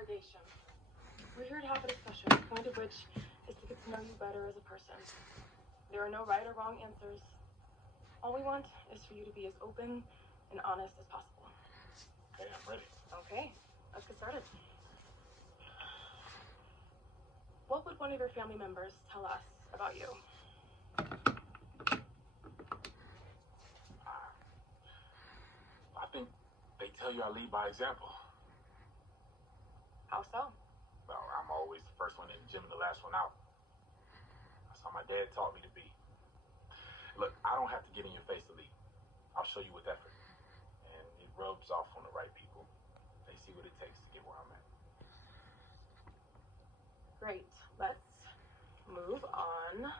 interrogation. We're here to have a discussion, the point of which is to get to know you better as a person. There are no right or wrong answers. All we want is for you to be as open and honest as possible. Okay, I'm ready. Okay, let's get started. What would one of your family members tell us about you? I think they tell you I lead by example. How so? Well, I'm always the first one in the gym and the last one out. That's how my dad taught me to be. Look, I don't have to get in your face to lead. I'll show you with effort. And it rubs off on the right people. They see what it takes to get where I'm at. Great. Let's move on.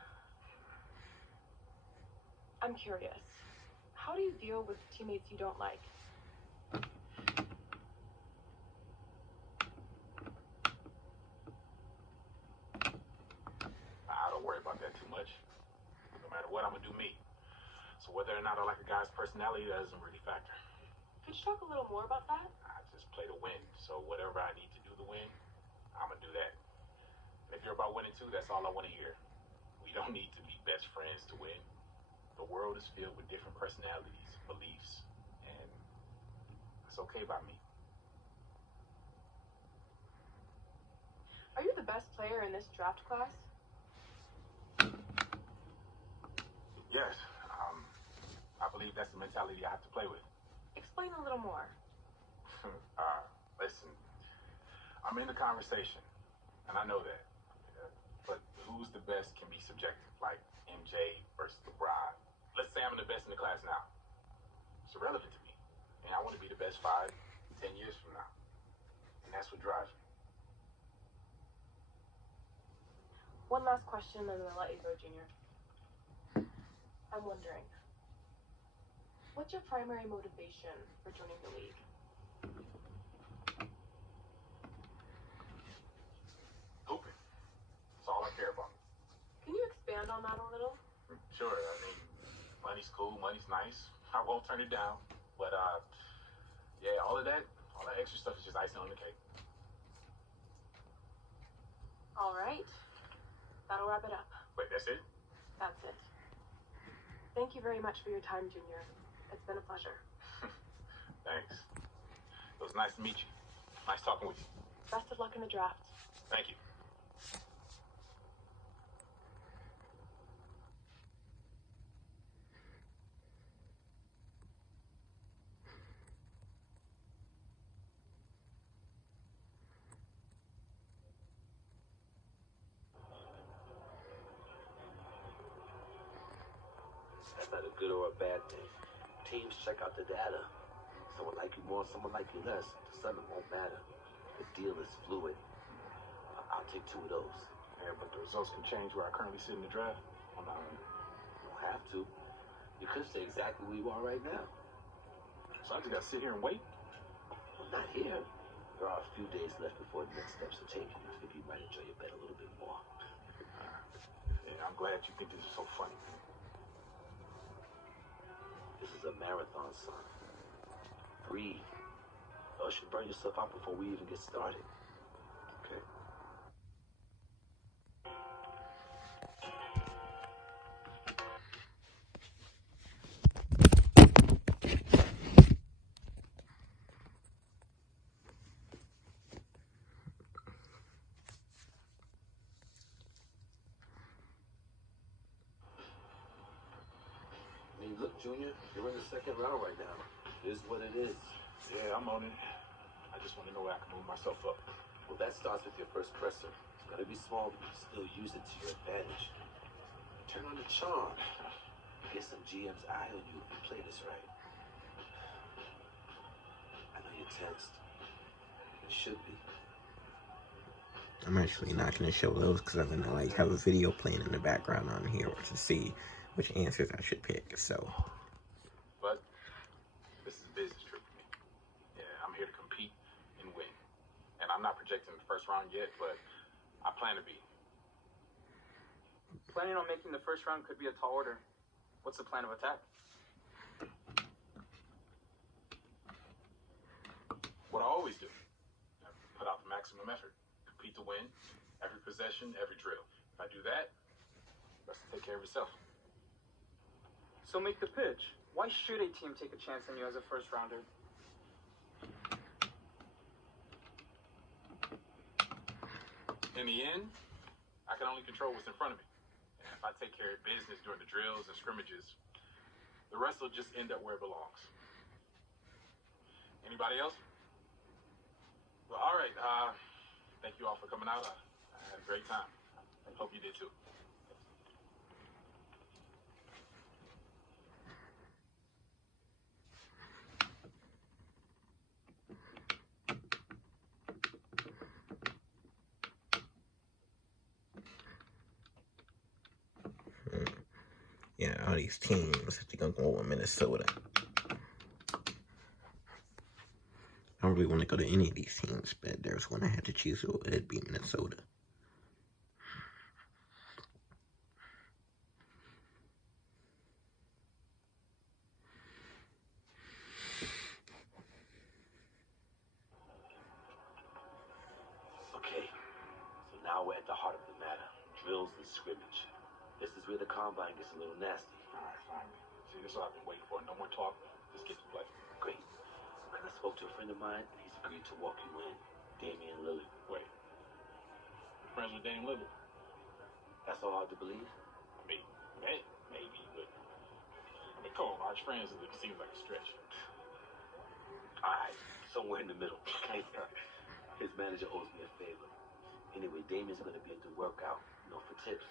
I'm curious. How do you deal with teammates you don't like? I don't worry about that too much. No matter what, I'm gonna do me. So whether or not I like a guy's personality, that doesn't really factor. Could you talk a little more about that? I just play to win. So whatever I need to do to win, I'm gonna do that. And if you're about winning too, that's all I want to hear. We don't need to be best friends to win. The world is filled with different personalities, beliefs, and it's okay by me. Are you the best player in this draft class? Yes, I believe that's the mentality I have to play with. Explain a little more. Listen, I'm in the conversation, and I know that. But who's the best can be subjective, like MJ versus LeBron. Let's say I'm the best in the class now. It's irrelevant to me. And I want to be the best 5, 10 years from now. And that's what drives me. One last question, and then I'll let you go, Junior. I'm wondering, what's your primary motivation for joining the league? Hooping. That's all I care about. Can you expand on that a little? Sure, I mean, money's cool, money's nice. I won't turn it down. But, yeah, all that extra stuff is just icing on the cake. All right. That'll wrap it up. Wait, that's it? That's it. Thank you very much for your time, Junior. It's been a pleasure. Thanks. It was nice to meet you. Nice talking with you. Best of luck in the draft. Thank you. That's not a good or a bad thing. Teams check out the data. Someone like you more, someone like you less. To some, it won't matter. The deal is fluid. I'll take 2 of those. Yeah, but the results can change where I currently sit in the draft. I'm not You don't have to. You could stay exactly where you are right now. So I just gotta sit here and wait? Well, not here. There are a few days left before the next steps are taken. I think you might enjoy your bet a little bit more. Yeah, I'm glad you think this is so funny. This is a marathon, son. Breathe. Or you should burn yourself out before we even get started. Okay? I mean, look, Junior, you're in the second round right now. It is what it is. Yeah, I'm on it. I just want to know where I can move myself up. Well, that starts with your first presser. It's gonna be small, but you still use it to your advantage. Turn on the charm. Get some GM's eye on you if you play this right. I know you're tensed. You should be. I'm actually not going to show those because I'm going to like have a video playing in the background on here to see which answers I should pick. So, but this is a business trip for me. Yeah, I'm here to compete and win. And I'm not projecting the first round yet, but I plan to be. Planning on making the first round could be a tall order. What's the plan of attack? What I always do. I put out the maximum effort. Compete to win. Every possession, every drill. If I do that, the rest will take care of itself. So make the pitch. Why should a team take a chance on you as a first rounder? In the end, I can only control what's in front of me. And if I take care of business during the drills and scrimmages, the rest will just end up where it belongs. Anybody else? Well, all right. Thank you all for coming out. I had a great time. I hope you did too. Yeah, all these teams, they're gonna go with Minnesota. I don't really want to go to any of these teams, but there's one I had to choose, so it'd be Minnesota. Okay, so now we're at the heart of the matter. Drills and scrimmage. This is where the combine gets a little nasty. All right, fine. See, this is what I've been waiting for. No more talk. Just get to play. Great. Because I spoke to a friend of mine, and he's agreed to walk you in. Damian Lillard. Wait. You're friends with Dame Lillard? That's all hard to believe? I mean, maybe, but I mean, come on, our friends, it seems like a stretch. Alright, somewhere in the middle. Okay. His manager owes me a favor. Anyway, Damian's gonna be at the workout, for tips.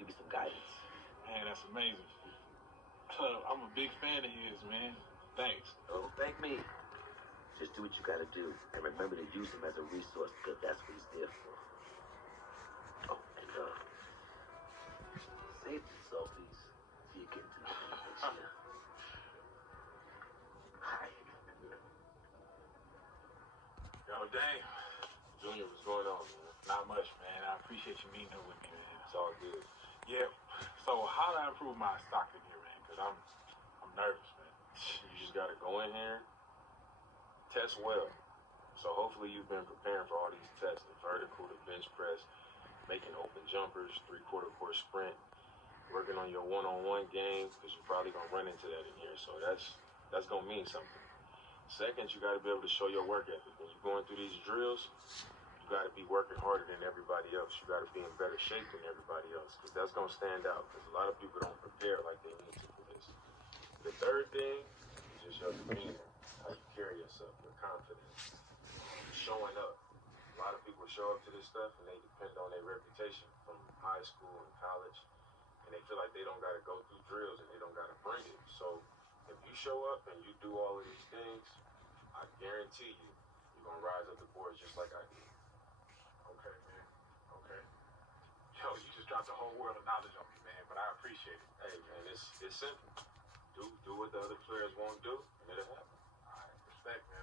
Give me some guidance. Man, that's amazing. I'm a big fan of his, man. Thanks. Don't thank me. Just do what you gotta do. And remember to use him as a resource, because that's what he's there for. Oh, and save yourself, please. So you get to the next year. Hi. Yo, Dame. Junior, what's going on, man? Not much, man. I appreciate you meeting up with me, man. It's all good. Yeah. So how do I improve my Stockton here, man? Because I'm nervous, man. You just gotta go in here, test well. So hopefully you've been preparing for all these tests, the vertical, the bench press, making open jumpers, 3/4 court sprint, working on your one-on-one game, because you're probably gonna run into that in here. So that's gonna mean something. Second, you gotta be able to show your work ethic. When you're going through these drills, you gotta be working harder than everybody else. You gotta be in better shape than everybody else, because that's gonna stand out. Because a lot of people don't prepare like they need to for this. The third thing is just your demeanor, how you carry yourself, your confidence, showing up. A lot of people show up to this stuff and they depend on their reputation from high school and college, and they feel like they don't gotta go through drills and they don't gotta bring it. So if you show up and you do all of these things, I guarantee you're gonna rise up the boards just like I did. Okay, man. Okay. Yo, you just dropped a whole world of knowledge on me, man, but I appreciate it. Hey man, it's simple. Do what the other players won't do, and it'll happen. All right, respect, man.